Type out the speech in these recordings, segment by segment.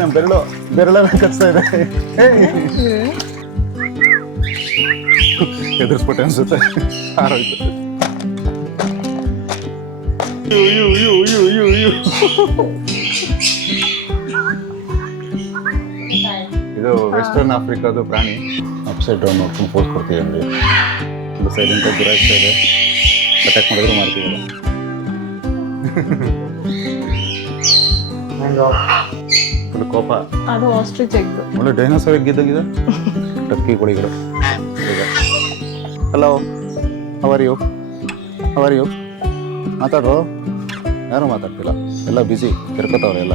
ನಮ್ಮ ಬೆರಳೆಲ್ಲ ಕಚ್ತಾ ಇದೆ. ಎದುರಿಸ್ಬಿಟ್ಟೆ ಅನ್ಸುತ್ತೆ, ಹಾರೋಯ್ತು. ಇದು ವೆಸ್ಟರ್ನ್ ಆಫ್ರಿಕಾದು ಪ್ರಾಣಿ. ಅಪ್ಸೈಡ್ ಡೌನ್ ನೋಡ್ಕೊಂಡು ಪೋಸ್ ಕೊಡ್ತೀವಿ ಅಂದರೆ ಒಂದು ಸೈಲೆಂಟ್ ಗುರಾಯಿಸ್ತಾ ಇದೆ. ಅಟ್ಯಾಕ್ ಮಾಡಿದ್ರು ಮಾಡ್ತೀವಲ್ಲ. ಫುಲ್ ಕೋಪ. ಅದು ಆಸ್ಟ್ರಿಚ್ ಎಗ್. ಒಳ್ಳೆ ಡೈನೋಸಾರ್ ಎಗ್ಗಿದ್ದಂಗಿದೆ. ಟರ್ಕಿ ಕೋಳಿಗಳು. ಹಲೋ, ಅವರ್ ಯು ಮಾತಾಡ್ರು. ಯಾರು ಮಾತಾಡ್ತಿಲ್ಲ, ಎಲ್ಲ ಬ್ಯುಸಿ, ಕೆರ್ಕೋತಾವ್ರೆ ಎಲ್ಲ.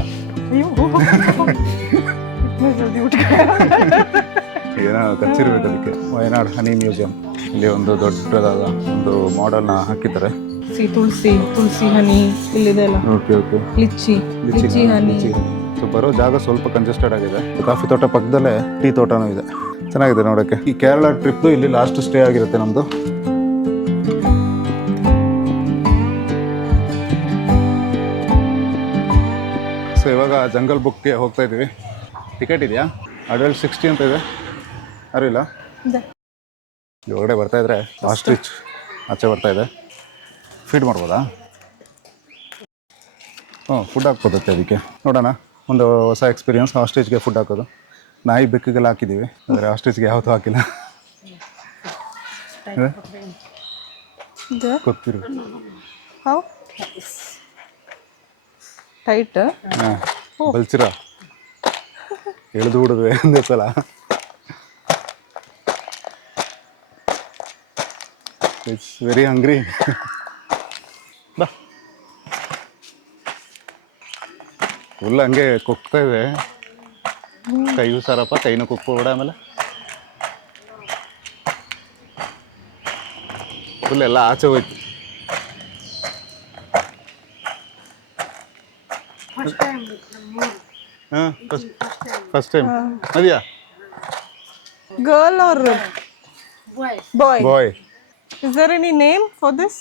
ಏನೋ ಕಚ್ಚಿರ್ಬೇಕು ಅದಕ್ಕೆ. ವಯನಾಡ್ ಹನಿ ಮ್ಯೂಸಿಯಂ, ಇಲ್ಲಿ ಒಂದು ದೊಡ್ಡದಾದ ಒಂದು ಮಾಡೆಲ್ನ ಹಾಕಿದ್ದಾರೆ. ತುಳಸಿ ಹನಿ ಇಲ್ಲಿದೆ ಅಲ್ಲ. Okay okay. ಲಿಚ್ಚಿ ಹನಿ. ಸೊ ಬರೋ ಜಾಗ ಸ್ವಲ್ಪ ಕಂಜೆಸ್ಟೆಡ್ ಆಗಿದೆ. ಕಾಫಿ ತೋಟ ಪಕ್ಕದಲ್ಲೇ ಟೀ ತೋಟನೂ ಇದೆ. ಚೆನ್ನಾಗಿದೆ ನೋಡೋಕ್ಕೆ. ಈ ಕೇರಳ ಟ್ರಿಪ್ ಇಲ್ಲಿ ಲಾಸ್ಟ್ ಸ್ಟೇ ಆಗಿರುತ್ತೆ ನಮ್ಮದು. ಸೊ ಇವಾಗ ಜಂಗಲ್ ಬುಕ್ಗೆ ಹೋಗ್ತಾ ಇದ್ದೀವಿ. ಟಿಕೆಟ್ ಇದೆಯಾ? ಅಡಲ್ಟ್ 60 ಅಂತ ಇದೆ. ಯಾರು ಇಲ್ಲ? ಹೊರಗಡೆ ಬರ್ತಾ ಇದ್ರೆ ಆಸ್ಟ್ರಿಚ್ ಆಚೆ ಬರ್ತಾ ಇದೆ. ಫೀಡ್ ಮಾಡ್ಬೋದಾ? ಫುಡ್ ಹಾಕ್ಬೋದತ್ತೆ ಅದಕ್ಕೆ. ನೋಡೋಣ, ಒಂದು ಹೊಸ ಎಕ್ಸ್ಪೀರಿಯನ್ಸ್. ಆಸ್ಟ್ರಿಚ್ಗೆ ಫುಡ್ ಹಾಕೋದು. ನಾಯಿ ಬೆಕ್ಕಿಗೆಲ್ಲ ಹಾಕಿದ್ದೀವಿ, ಆದರೆ ಆಸ್ಟ್ರಿಚ್ಗೆ ಯಾವತ್ತೂ ಹಾಕಿಲ್ಲ. ಗೊತ್ತಿರು ಟೈಟ್. ಹಾಂ, ಬಲ್ಚಿರ ಎಳೆದು ಬಿಡಿದ್ವಿ ಒಂದೇ ಸಲ. ಇಟ್ಸ್ ವೆರಿ ಹಂಗ್ರಿ. ಬಾ, ಫುಲ್ ಹಂಗೆ ಕುಗ್ತಾ ಇದೆ. ಕೈ ಹುಷಾರಪ್ಪ, ಕೈನೂ ಕುಕ್ಕೋಬೇಡ. ಆಮೇಲೆ ಫುಲ್ ಎಲ್ಲ ಆಚೆ ಹೋಯ್ತು. ಹಾಂ, ಫಸ್ಟ್ ಟೈಮ್. ಅದ್ಯಾ ಗರ್ಲ್ और boy? Boy. Is there any name for this?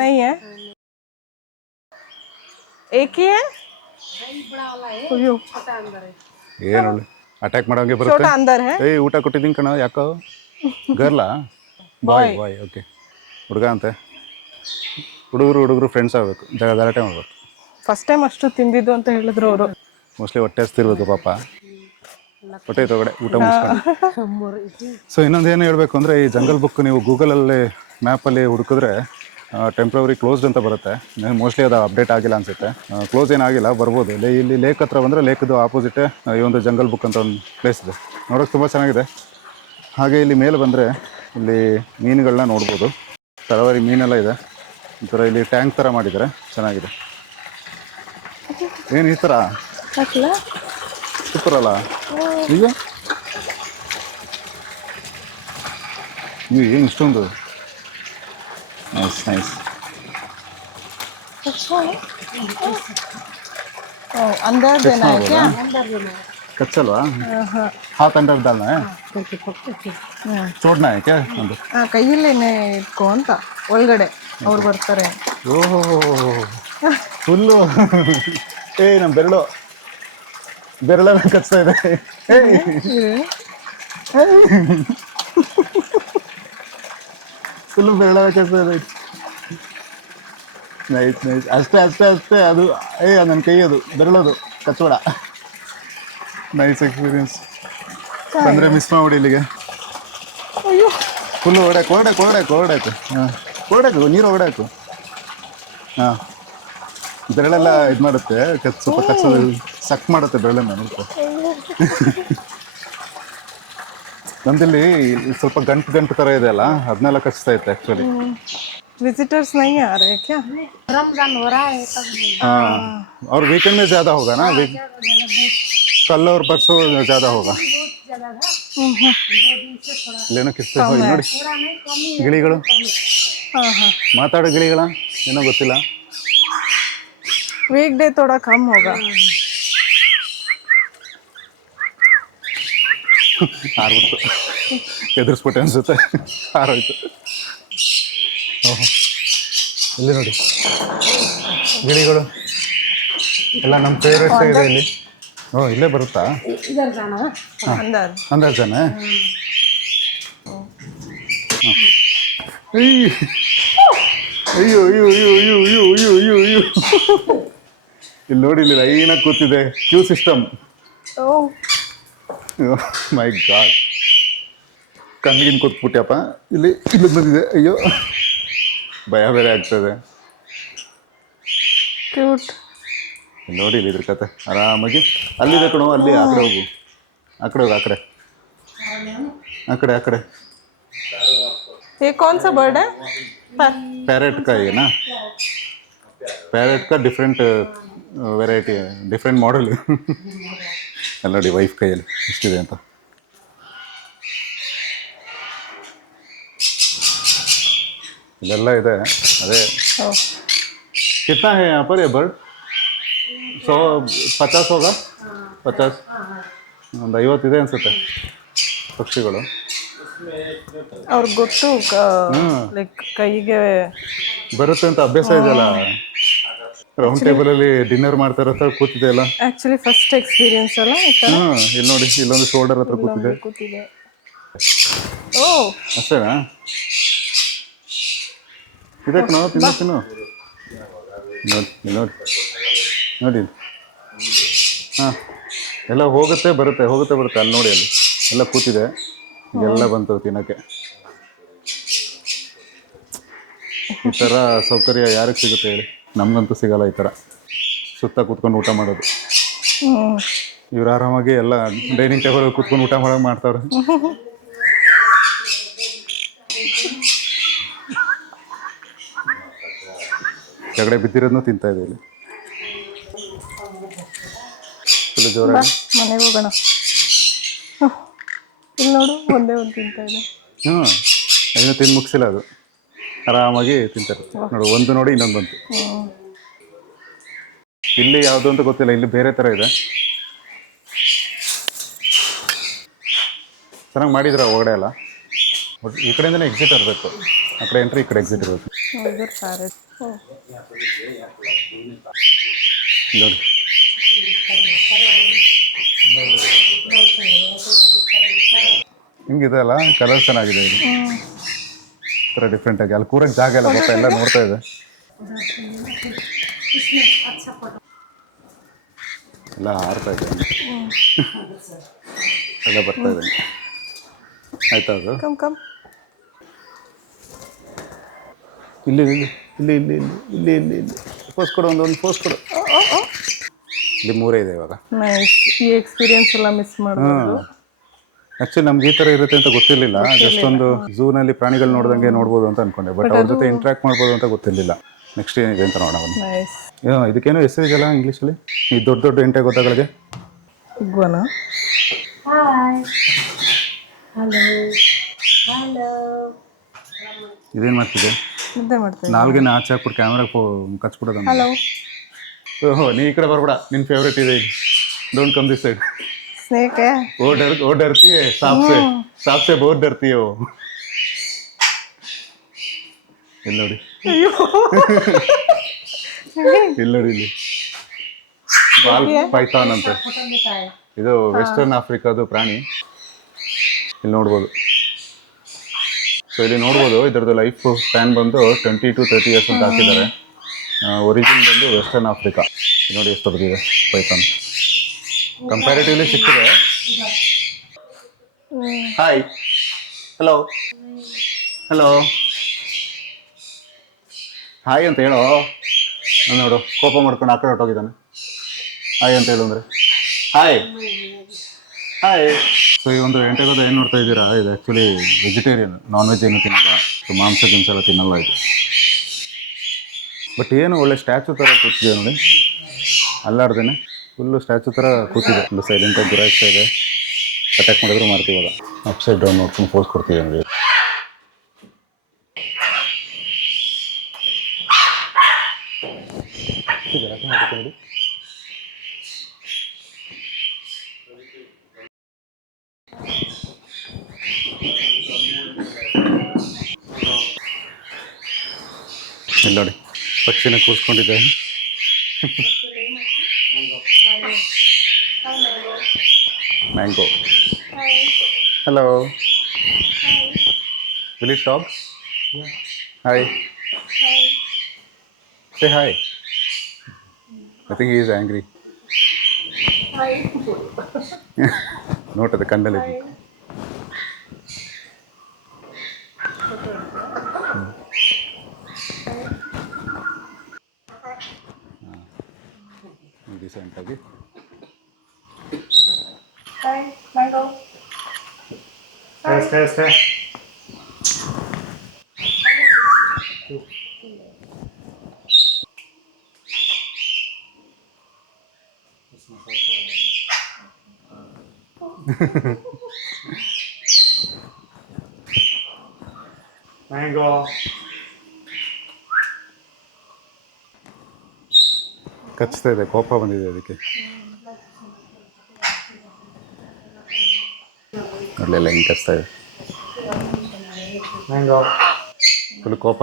नहीं है. एक ही है. ಏನು ಅಟ್ಯಾಕ್ ಮಾಡೋಂಗೆ छोटा ಬರುತ್ತೆ. अंदर है. ಏಯ್, ಊಟ ಕೊಟ್ಟಿದ್ದೀನಿ ಕಣ. ಯಾಕೋ ಗರ್ಲಾ? Bye okay. ಹುಡುಗ ಅಂತೆ. ಹುಡುಗರು ಫ್ರೆಂಡ್ಸ್ ಆಗಬೇಕು, ಗಲಾಟೆ ಮಾಡ್ಬೇಕು. ಫಸ್ಟ್ ಟೈಮ್ ಅಷ್ಟು ತಿಂದಿದ್ದು ಅಂತ ಹೇಳಿದ್ರು ಅವರು. ಮೋಸ್ಟ್ಲಿ ಹೊಟ್ಟೆ ಹಸ್ತಿರ್ಬೇಕು ಪಾಪ. ಹೊಟ್ಟೆ ತೊಗಡೆ ಊಟ ಮುಗಿಸ್ಕೊಂಡು. ಸೊ ಇನ್ನೊಂದು ಏನು ಹೇಳಬೇಕು ಅಂದರೆ, ಈ ಜಂಗಲ್ ಬುಕ್ ನೀವು ಗೂಗಲಲ್ಲಿ ಮ್ಯಾಪಲ್ಲಿ ಹುಡುಕಿದ್ರೆ ಟೆಂಪ್ರವರಿ ಕ್ಲೋಸ್ಡ್ ಅಂತ ಬರುತ್ತೆ. ಮೋಸ್ಟ್ಲಿ ಅದು ಅಪ್ಡೇಟ್ ಆಗಿಲ್ಲ ಅನಿಸುತ್ತೆ. ಕ್ಲೋಸ್ ಏನಾಗಿಲ್ಲ, ಬರ್ಬೋದು. ಇಲ್ಲಿ ಲೇಕ್ ಹತ್ರ ಬಂದರೆ ಲೇಕದು ಆಪೋಸಿಟೇ ಈ ಒಂದು ಜಂಗಲ್ ಬುಕ್ ಅಂತ ಒಂದು ಪ್ಲೇಸ್ ಇದೆ. ನೋಡೋಕೆ ತುಂಬ ಚೆನ್ನಾಗಿದೆ. ಹಾಗೆ ಇಲ್ಲಿ ಮೇಲೆ ಬಂದರೆ ಇಲ್ಲಿ ಮೀನುಗಳನ್ನ ನೋಡ್ಬೋದು. ತರವಾರಿ ಮೀನೆಲ್ಲ ಇದೆ. ಒಂಥರ ಇಲ್ಲಿ ಟ್ಯಾಂಕ್ ಥರ ಮಾಡಿದ್ದಾರೆ, ಚೆನ್ನಾಗಿದೆ. ಏನು ಈ ಥರ ಸೂಪರ್ ಅಲ್ಲ ಈಗ? ಏನು ಇಷ್ಟೊಂದು ನೈಸ್ ನೈಸ್. अंदर देना है क्या? कच्चलवा? हाथ अंदर डालना है? छोड़ना है क्या अंदर? ಕೈಯಲ್ಲೇನೆ ಇಟ್ಕೋ ಅಂತ ಒಳಗಡೆ ಅವ್ರು ಬರ್ತಾರೆ. ಓಹೋ, ಫುಲ್ಲು. ನಮ್ಮ ಬೆರಳೆಲ್ಲ ಕಚ್ತಾ ಇದೆ. ಫುಲ್ಲು ಬೆರಳೆಲ್ಲ ಕಚ್ತಾ ಇದೆ. Nice nice. ಅಷ್ಟೇ ಅದು. ನನ್ನ ಕೈ, ಅದು ಬೆರಳೋದು ಕಚ್ಚೋಡ. Nice experience. ಬಂದರೆ ಮಿಸ್ ಮಾಡ್ಬಿಡಿ ಇಲ್ಲಿಗೆ. ಫುಲ್ಲು ಹೊಡ್ಯಾಕು. ಹಾಂ, ಹೊಡ್ಯಾಕು, ನೀರು ಹೊಡ್ಯಾಕು. ಹಾಂ, ಬೆರಳೆಲ್ಲ ಇದು ಮಾಡುತ್ತೆ, ಸ್ವಲ್ಪ ಕಚ್ಚೋದು, ಸಕ್ ಮಾಡುತ್ತೆ ಬೆರಳನ್ನ. ನಮ್ದಿಲ್ಲಿ ಸ್ವಲ್ಪ ಗಂಟು ಥರ ಇದೆ ಅಲ್ಲ, ಅದನ್ನೆಲ್ಲ ಕಚ್ತಾ ಇತ್ತು ಆ್ಯಕ್ಚುಲಿ. विजिटर्स नहीं आ रहे क्या? रमजान हो रहा है तब। हाँ, और वीकेंड में ज़्यादा होगा ना. कल और परसों ज़्यादा होगा. ಇಲ್ಲೇನೋ ಕಿಸ್ತೆ ನೋಡಿ, ಗಿಳಿಗಳು ಮಾತಾಡೋ ಗಿಳಿಗಳ ಏನೋ ಗೊತ್ತಿಲ್ಲ. वीकडे थोड़ा कम होगा. ಹಾರ್ಬಿಟ್ಟು ಎದುರಿಸ್ಬಿಟ್ಟೆ ಅನ್ಸುತ್ತೆ, ಹಾರೋಯ್ತು. ಓಹೋ, ಇಲ್ಲಿ ನೋಡಿ ಗಿಳಿಗಳು. ಎಲ್ಲ ನಮ್ಮ ಫೇವ್ರೆಟ್ಸ್ ಇದೆ ಇಲ್ಲಿ. ಓ ಇಲ್ಲೇ ಬರುತ್ತಾ? इधर जाना है। अंदर ಅಂದಾಜಾನೆ ಅಯ್ಯೋ ಅಯ್ಯೋ ಅಯ್ಯೋ ಅಯ್ಯೋ ಅಯ್ಯೋ ಅಯ್ಯೋ ಅಯ್ಯೋ ಅಯ್ಯೋ ಇಲ್ಲಿ ನೋಡಿ, ಇಲ್ಲಿ ಲೈನಾಗಿ ಕೂತಿದೆ. Queue system. Oh my God, ಕಣ್ಣಿಗಿನ್ ಕೂತ್ಬಿಟ್ಯಪ್ಪ. ಇಲ್ಲಿ ಇಲ್ಲಿ ಬಂದಿದೆ. ಅಯ್ಯೋ ಭಯ ಬೇರೆ ಆಗ್ತದೆ. क्यूट. ಇಲ್ಲಿ ನೋಡಿ, ಇಲ್ಲಿ ಇದ್ರ ಕತೆ ಆರಾಮಾಗಿ ಅಲ್ಲಿದೆ ಕಣೋ. ಅಲ್ಲಿ ಆ ಕಡೆ ಹೋಗು, ಆ ಕಡೆ ಹೋಗು, ಆ ಕಡೆ ಆ ಕಡೆ ಆ ಕಡೆ. ये कौन सा बर्ड है? पैरेट का ये ना, पैरेट का डिफरेंट ವೆರೈಟಿ, ಡಿಫ್ರೆಂಟ್ ಮಾಡೆಲ್. ಅಲ್ಲಿ ನೋಡಿ ವೈಫ್ ಕೈಯಲ್ಲಿ ಎಷ್ಟಿದೆ ಅಂತ. ಇಲ್ಲೆಲ್ಲ ಇದೆ. ಅದೇ ओह कितना है यहाँ पर ये बर्ड? 150 होगा? 50 ಒಂದು 50 ಇದೆ ಅನ್ಸುತ್ತೆ ಪಕ್ಷಿಗಳು. ಅವ್ರಿಗೆ ಗೊತ್ತು ಲೈಕ್ ಕೈಗೆ ಬರುತ್ತೆ ಅಂತ ಅಭ್ಯಾಸ ಇದೆಯಲ್ಲ. ರೌಂಡ್ ಟೇಬಲ್ ಅಲ್ಲಿ ಡಿನ್ನರ್ ಮಾಡ್ತಾ ಇರೋ ಹತ್ರ ಕೂತಿದೆ ಅಲ್ಲ. ಆಕ್ಚುಲಿ ಫಸ್ಟ್ ಎಕ್ಸ್ಪೀರಿಯನ್ಸ್ ಅಲ್ಲ ಈ ತರ ಇಲ್ಲಿ ನೋಡಿ, ಇಲ್ಲೊಂದು ಶೋಲ್ಡರ್ ಹತ್ರ ಕೂತಿದೆ. ಕೂತಿದೆ. ಓ ಅಷ್ಟೇನಾ? ಇದೆ ಕಣೋ, ತಿನ್ನು ತಿನ್ನು. ನೋಡಿ ನೋಡಿ ನೋಡಿ. ಹಾಂ, ಎಲ್ಲ ಹೋಗುತ್ತೆ ಬರುತ್ತೆ, ಹೋಗುತ್ತೆ ಬರುತ್ತೆ. ಅಲ್ಲಿ ನೋಡಿ, ಅಲ್ಲಿ ಎಲ್ಲ ಕೂತಿದೆ. ಎಲ್ಲ ಬಂತು ತಿನ್ನೋಕ್ಕೆ. ಈ ಥರ ಸೌಕರ್ಯ ಯಾರಿಗೆ ಸಿಗುತ್ತೆ ಹೇಳಿ? ನಮಗಂತೂ ಸಿಗಲ್ಲ ಈ ಥರ ಸುತ್ತ ಕೂತ್ಕೊಂಡು ಊಟ ಮಾಡೋದು. ಇವ್ರು ಆರಾಮಾಗಿ ಎಲ್ಲ ಡೈನಿಂಗ್ ಟೇಬಲ್ ಕೂತ್ಕೊಂಡು ಊಟ ಮಾಡೋಕೆ ಮಾಡ್ತಾವ್ರೆ. ಕೆಳಗಡೆ ಬಿದ್ದಿರೋದನ್ನು ತಿಂತಾ ಇದೆ ಇಲ್ಲಿ. ಫುಲ್ ಜೋರಾಗಿ. ಮನೆಗೆ ಹೋಗೋಣ. ಇಲ್ಲಿ ನೋಡು, ಒಂದೇ ಒಂದು ತಿಂತಾ ಇದೆ. ಅದನ್ನು ತಿಂದು ಮುಗಿಸಿಲ್ಲ ಅದು. ಆರಾಮಾಗಿ ತಿಂತಾರೆ. ನೋಡು, ಒಂದು ನೋಡಿ ಇನ್ನೊಂದು ಬಂತು. ಇಲ್ಲಿ ಯಾವುದು ಅಂತ ಗೊತ್ತಿಲ್ಲ, ಇಲ್ಲಿ ಬೇರೆ ಥರ ಇದೆ. ಚೆನ್ನಾಗಿ ಮಾಡಿದ್ರ ಒಳಗಡೆ ಎಲ್ಲ. ಈ ಕಡೆಯಿಂದನೇ ಎಕ್ಸಿಟ್ ಇರಬೇಕು, ಆ ಕಡೆ ಎಂಟ್ರಿ, ಈ ಕಡೆ ಎಕ್ಸಿಟ್ ಇರಬೇಕು. ಇದರ ಪ್ಯಾರೆಟ್. ನೋಡಿ, ಹಿಂಗಿದೆ ಅಲ್ಲ, ಕಲರ್ ಚೆನ್ನಾಗಿದೆ ಇದು. ಥರ ಡಿಫ್ರೆಂಟ್ ಆಗಿ. ಅಲ್ಲಿ ಕೂರಕ್ಕೆ ಜಾಗ ಎಲ್ಲ ಗೊತ್ತಾ, ಎಲ್ಲ ನೋಡ್ತಾ ಇದೆ. ಎಲ್ಲ ಹಾರ್ತಾ ಇದೆ, ಎಲ್ಲ ಬರ್ತಾ ಇದೆ. ಆಯ್ತಾ ಅದು? Come come. ಇಲ್ಲಿ ಇಲ್ಲಿ ಇಲ್ಲಿ ಇಲ್ಲಿ ಇಲ್ಲಿ ಇಲ್ಲಿ ಇಲ್ಲಿ ಪೋಸ್ ಕೊಡು, ಒಂದು ಪೋಸ್ ಕೊಡು. ಇಲ್ಲಿ 3 ಇದೆ ಇವಾಗ. ನೈಸ್. ಈ ಎಕ್ಸ್ಪೀರಿಯನ್ಸ್ ಎಲ್ಲ ಮಿಸ್ ಮಾಡೋದು. ಆ್ಯಕ್ಚುಲಿ ನಮ್ಗೆ ಈ ಥರ ಇರುತ್ತೆ ಅಂತ ಗೊತ್ತಿರಲಿಲ್ಲ. ಜಸ್ಟ್ ಒಂದು ಝೂನಲ್ಲಿ ಪ್ರಾಣಿಗಳು ನೋಡ್ದಂಗೆ ನೋಡ್ಬೋದು ಅಂತ ಅನ್ಕೊಂಡೆ. ಬಟ್ ಅವ್ರ ಜೊತೆ ಇಂಟ್ರ್ಯಾಕ್ಟ್ ಮಾಡ್ಬೋದು ಅಂತ ಗೊತ್ತಿರಲಿಲ್ಲ. ನೆಕ್ಸ್ಟ್ ಏನಿದೆ ಅಂತ ನೋಡೋಣ. ನೈಸ್. ಇದಕ್ಕೇನೋ ಹೆಸರು ಇದೆಯಲ್ಲ ಇಂಗ್ಲೀಷಲ್ಲಿ, ಈ ದೊಡ್ಡ ದೊಡ್ಡ ಎಂಟೆ ಗೊತ್ತಾಗಳಿಗೆ. ಇಗ್ವಾನಾ? Hi, hello hello. ಇದೇನು ಮಾಡ್ತಿದ್ದೆ? ನಿದ್ದೆ ಮಾಡ್ತೀನಿ. ನಾಲ್ಗೆನ ಆಚೆ ಹಾಕ್ಬಿಟ್ಟು ಕ್ಯಾಮ್ರಾಗೆ ಕಚ್ಬಿಡೋದು. ಹಲೋ. ಓಹೋ, ನೀ ಈ ಕಡೆ ಬರ್ಬೇಡ, ನಿನ್ನ ಫೇವ್ರೇಟ್ ಇದೆ. Don't come this side. Snake है। वो डरती है सांप से बहुत डरती है वो. ಇಲ್ಲಿ ನೋಡಿ, ಇಲ್ಲಿ ನೋಡಿ, ಇಲ್ಲಿ ಬಾಲ್ ಪೈಥಾನ್ ಅಂತ. ಇದು ವೆಸ್ಟರ್ನ್ ಆಫ್ರಿಕಾದು ಪ್ರಾಣಿ. ಇಲ್ಲಿ ನೋಡ್ಬೋದು. ಸೊ ಇಲ್ಲಿ ನೋಡ್ಬೋದು, ಇದರದ್ದು ಲೈಫ್ ಸ್ಪ್ಯಾನ್ ಬಂದು 20 to 30 years ಅಂತ ಹಾಕಿದ್ದಾರೆ. ಒರಿಜಿನ್ ಬಂದು ವೆಸ್ಟರ್ನ್ ಆಫ್ರಿಕಾ. ನೋಡಿ ಎಷ್ಟು ದೊಡ್ಡದಿದೆ ಪೈಥಾನ್. ಕಂಪ್ಯಾರಿಟಿವ್ಲಿ ಸಿಕ್ಕಿದೆ. ಹಾಯ್, ಹಲೋ ಹಲೋ ಹಾಯ್ ಅಂತ ಹೇಳೋ. ನೋಡು, ಕೋಪ ಮಾಡ್ಕೊಂಡು ಆ ಕಡೆ ಹೊಟ್ಟೋಗಿದ್ದಾನೆ. ಹಾಯ್ ಅಂತ ಹೇಳು ಅಂದರೆ ಹಾಯ್ ಹಾಯ್. ಸೊ ಈ ಒಂದು ಎಂಟೆಗೋದು ಏನು ನೋಡ್ತಾ ಇದ್ದೀರಾ, ಇದು ಆ್ಯಕ್ಚುಲಿ ವೆಜಿಟೇರಿಯನ್, ನಾನ್ ವೆಜ್ ಏನು ತಿನ್ನಲ್ಲ. ಸೊ ಮಾಂಸ ಗಿಂಸ ಎಲ್ಲ ತಿನ್ನಲ್ಲ ಇದು. ಬಟ್ ಏನು ಒಳ್ಳೆ ಸ್ಟ್ಯಾಚು ಥರ ಕೂತಿದೆ ನೋಡಿ, ಅಲ್ಲಾಡ್ದೇನೆ ಫುಲ್ಲು ಸ್ಟ್ಯಾಚು ಥರ ಕೂತಿದೆ. ಒಂದು ಸೈಲೆಂಟಾಗಿ ಗುರಾಯಿಸ್ತಾ ಇದೆ. ಅಟ್ಯಾಕ್ ಮಾಡಿದ್ರು ಮಾಡ್ತೀವಲ್ಲ. ಅಪ್ಸೈಡ್ ಡೌನ್ ನೋಡ್ಕೊಂಡು ಪೋಸ್ ಕೊಡ್ತೀವಿ ನಮಗೆ. ನೋಡಿ, ಇಲ್ಲಿ ನೋಡಿ, ಪಕ್ಷಿನ ಕೂರಿಸ್ಕೊಂಡಿದ್ದೆ. Mango. Hello. Will it talk? Hi. Say hi. I think he is angry. ನೋಟದ ಕಣ್ಣಲ್ಲಿ. ರೀಸೆಂಟಾಗಿ Stay. Mango. ಕಚ್ತಾ ಇದೆ, ಕೋಪ ಬಂದಿದೆ ಅದಕ್ಕೆ. ಅಲ್ಲೆಲ್ಲ ಹಿಂಗೆ ಕಚ್ತಾ ಇದೆ. Mango. ಫುಲ್ ಕೋಪ.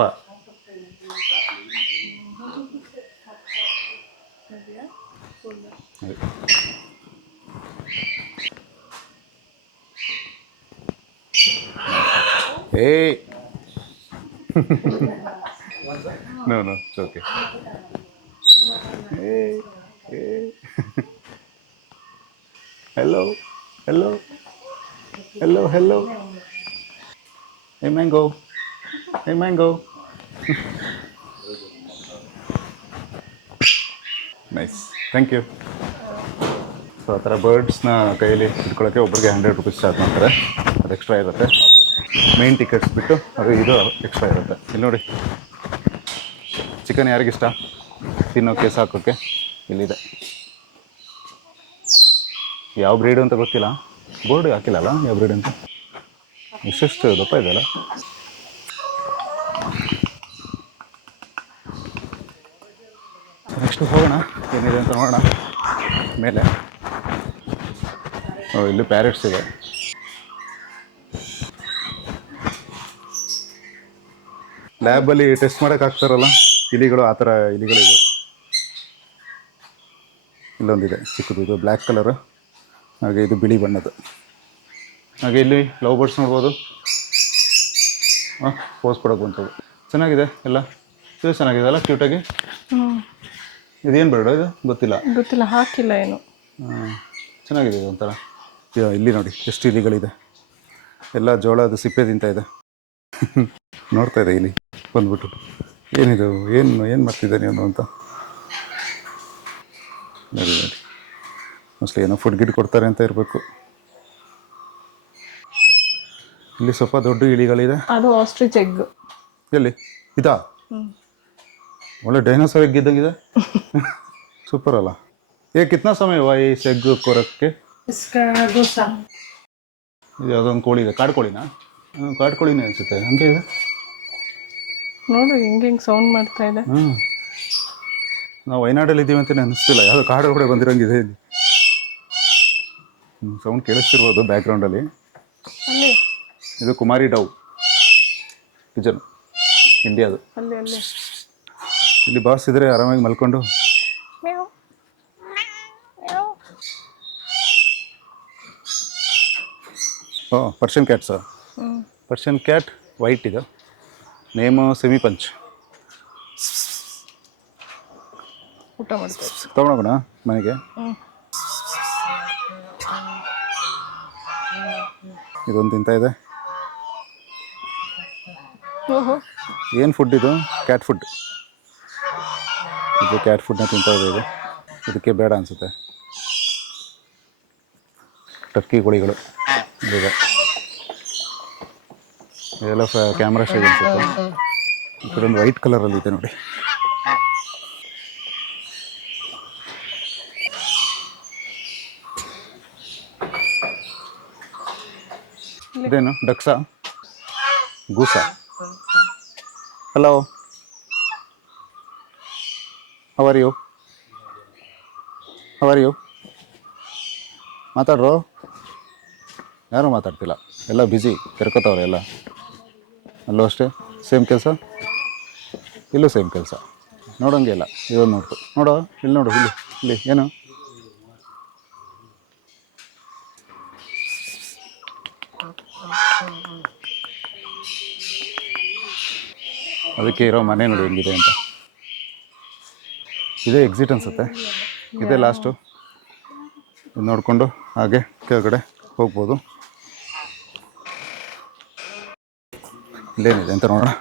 Hey. No, it's okay. Hey. Hello. Hey, Mango. Nice. Thank you. So ಆ ಥರ ಬರ್ಡ್ಸ್ನ ಕೈಯಲ್ಲಿ ಇಟ್ಕೊಳ್ಳೋಕ್ಕೆ ಒಬ್ಬರಿಗೆ 100 ರೂಪೀಸ್ ಚಾರ್ಜ್ ಮಾಡ್ತಾರೆ. ಅದು ಎಕ್ಸ್ಟ್ರಾ ಇರುತ್ತೆ. ಮೇನ್ ಟಿಕೆಟ್ಸ್ ಬಿಟ್ಟು ಇದು ಎಕ್ಸ್ಟ್ರಾ ಇರುತ್ತೆ. ಇಲ್ಲಿ ನೋಡಿ, ಚಿಕನ್ ಯಾರಿಗಿಷ್ಟ ತಿನ್ನೋಕ್ಕೆ ಸಾಕೋಕ್ಕೆ ಇಲ್ಲಿದೆ. ಯಾವ ಬ್ರೀಡು ಅಂತ ಗೊತ್ತಿಲ್ಲ, ಬೋರ್ಡ್ ಹಾಕಿಲ್ಲಲ್ಲ ಯಾವ ಬ್ರೀಡ್ ಅಂತ. ಇಷ್ಟೆಷ್ಟು ದಪ್ಪ ಇದೆಯಲ್ಲ. ನೆಕ್ಸ್ಟ್ ಹೋಗೋಣ, ಏನಿದೆ ಅಂತ ನೋಡೋಣ ಮೇಲೆ. ಇಲ್ಲಿ ಪ್ಯಾರೆಟ್ಸ್ ಇದೆ. ಲ್ಯಾಬಲ್ಲಿ ಟೆಸ್ಟ್ ಮಾಡೋಕೆ ಹಾಕ್ತಾರಲ್ಲ ಇಲಿಗಳು, ಆ ಥರ ಇಲಿಗಳಿವೆ. ಇಲ್ಲೊಂದಿದೆ ಚಿಕ್ಕದು, ಇದು ಬ್ಲ್ಯಾಕ್ ಕಲರು, ಹಾಗೆ ಇದು ಬಿಳಿ ಬಣ್ಣದ್ದು. ಹಾಗೆ ಇಲ್ಲಿ ಲವ್ ಬರ್ಡ್ಸ್ ನೋಡ್ಬೋದು. ಪೋಸ್ ಕೊಡೋಕೆ ಬಂತವು. ಚೆನ್ನಾಗಿದೆ ಎಲ್ಲ. ಇದು ಚೆನ್ನಾಗಿದೆ ಅಲ್ಲ, ಕ್ಯೂಟಾಗಿ. ಇದೇನು ಬರ್ಡ್ ಇದು ಗೊತ್ತಿಲ್ಲ, ಹಾಕಿಲ್ಲ ಏನು. ಚೆನ್ನಾಗಿದೆ ಇದು ಒಂಥರ. ಇಲ್ಲಿ ನೋಡಿ ಎಷ್ಟು ಇಲಿಗಳಿದೆ. ಎಲ್ಲ ಜೋಳದ ಸಿಪ್ಪೆ ತಿಂತಾ ಇದೆ. ನೋಡ್ತಾ ಇದೆ ಇಲ್ಲಿ ಬಂದ್ಬಿಟ್ಟು. ಏನಿದು, ಏನು ಮಾಡ್ತಿದ್ದೆ ನೀನು ಅಂತ. ನೋಡಿ ಮೋಸ್ಟ್ಲಿ ಏನೋ ಫುಡ್ ಗಿಡ್ ಕೊಡ್ತಾರೆ ಅಂತ ಇರಬೇಕು. ಇಲ್ಲಿ ಸ್ವಲ್ಪ ದೊಡ್ಡ ಇಲಿಗಳಿದೆ. ಅದು ಆಸ್ಟ್ರಿಚ್ ಎಗ್. ಎಲ್ಲಿ ಇದಾ? ಒಳ್ಳೆ ಡೈನೋಸಾರ್ ಎಗ್ ಇದ್ದಂಗಿದೆ. ಸೂಪರ್ ಅಲ್ಲ. ಕಿತ್ನಾ ಸಮಯ हुआ इस एग को रख के? इसका गुस्सा. ಇದು ಯಾವುದೊಂದು ಕೋಳಿ ಇದೆ, ಕಾಡ್ಕೋಳಿನಾ? ಕಾಡ್ಕೋಳಿನೇ ಅನಿಸುತ್ತೆ, ಹಂಗೆ ಇದೆ. ನೋಡು ಹೆಂಗೆ ಸೌಂಡ್ ಮಾಡ್ತಾ ಇದೆ. ನಾವು ವಯನಾಡಲ್ಲಿ ಇದ್ದೀವಿ ಅಂತಲೇ ಅನಿಸ್ತಿಲ್ಲ, ಯಾವುದೋ ಕಾಡು ಕೂಡ ಬಂದಿರೋಂಗಿದೆ ಇಲ್ಲಿ. ಸೌಂಡ್ ಕೇಳಿಸ್ತಿರ್ಬೋದು ಬ್ಯಾಕ್ಗ್ರೌಂಡಲ್ಲಿ. ಅಲ್ಲಿ ಇದು ಕುಮಾರಿ ಡವ್ ಪಿಜನ್, ಇಂಡಿಯಾದು. ಅಲ್ಲಿ ಇಲ್ಲಿ ಬಾಸ್ ಇದ್ರೆ ಆರಾಮಾಗಿ ಮಲ್ಕೊಂಡು. Persian cat sir. Persian cat white ಇದು. Name semi punch. ಊಟ ಮಾಡ್ತಾ ಇತ್ತು. ತೊಗೊಂಡೋಗೋಣ ಮನೆಗೆ. ಇದೊಂದು ತಿಂತ ಇದೆ. ಏನು ಫುಡ್ ಇದು? Cat food. ಇದು ಕ್ಯಾಟ್ ಫುಡ್ನ ತಿಂತಾ ಇದೆ ಇದು. ಇದಕ್ಕೆ ಬೇಡ ಅನಿಸುತ್ತೆ. ಟರ್ಕಿ ಕೋಳಿಗಳು ಈಗ ಇದೆಲ್ಲ ಕ್ಯಾಮ್ರಾ ಶೇಡ್ ಅನಿಸುತ್ತೆ. ಇದೊಂದು ವೈಟ್ ಕಲರಲ್ಲಿ ಇದೆ ನೋಡಿ. ಇದೇನು ಡಕ್ಸಾ? ಗೂಸಾ? Hello, how are you? ಮಾತಾಡ್ರೋ. ಯಾರೂ ಮಾತಾಡ್ತಿಲ್ಲ, ಎಲ್ಲ ಬ್ಯುಸಿ, ಕೆರ್ಕೋತವ್ರೆ ಎಲ್ಲ. ಅಲ್ಲೂ ಅಷ್ಟೇ ಸೇಮ್ ಕೆಲಸ, ಇಲ್ಲೂ ಸೇಮ್ ಕೆಲಸ. ನೋಡೋಂಗೆ ಇಲ್ಲ. ಇದೊಂದು ನೋಡು, ಇಲ್ಲಿ ನೋಡು, ಇಲ್ಲಿ ಏನು ಅದಕ್ಕೆ ಇರೋ ಮನೆ ನೋಡಿ ಹೆಂಗಿದೆ ಅಂತ. ಇದೇ ಎಕ್ಸಿಟ್ ಅನಿಸುತ್ತೆ, ಇದೇ ಲಾಸ್ಟು. ಇದು ನೋಡಿಕೊಂಡು ಹಾಗೆ ಕೆಳಗಡೆ ಹೋಗ್ಬೋದು. ಇಲ್ಲೇನಿದೆ ಅಂತ ನೋಡೋಣ.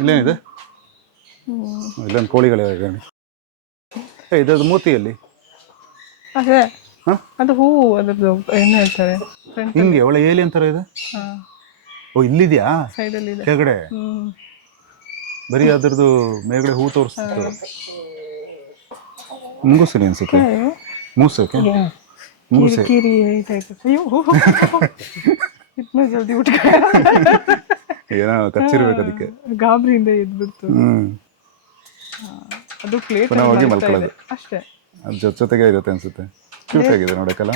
ಇಲ್ಲೇನಿದೆ? ಇಲ್ಲೊಂದು ಕೋಳಿಗಳಿವೆ. ಇದ್ರದ್ದು ಮೂತಿಯಲ್ಲಿ ಅದೇ ಹಾಂ, ಅದು ಹೂವು, ಅದ್ರದ್ದು ಏನು ಹೇಳ್ತಾರೆ ಹಿಂಗೆ ಒಳ್ಳೆ ಏಲಿಯನ್ ಥರ ಇದೆ. ಓ, ಇಲ್ಲಿದೆಯಾ ಸೈಡಲ್ಲಿ ಇದೆ. ಕೆಳಗಡೆ? ಬರೀ ಅದ್ರದ್ದು ಮೇಲ್ಗಡೆ ಹೂ ತೋರಿಸ್ತು. ಮುಂಗುಸಿನಿ ಅನ್ಸುತ್ತೆ. ಮೂಸಕ್ಕೆ ಮೂಸೆ. ಕಿರಿ ಅಯ್ಯೋ ಇದ್ನ ಜಲ್ದಿ ಉಟ್ಟ ಏನೋ ಕಚ್ಚಿರ್ಬೇಕು ಅದಕ್ಕೆ. ಗಾಬರಿಯಿಂದ ಎದ್ಬಿಡ್ತು. ಅದು ಪ್ಲೇಟ್ ಪುನಃ ಹೋಗಿ ಮಲ್ಕೊಳ್ಳೋದು ಅಷ್ಟೇ. ಅದು ಜೊತೆಗೆ ಇರುತ್ತೆ ಅನ್ಸುತ್ತೆ. ಕ್ಯೂಟ್ ಆಗಿದೆ ನೋಡೋಕ್ಕಲ್ಲ.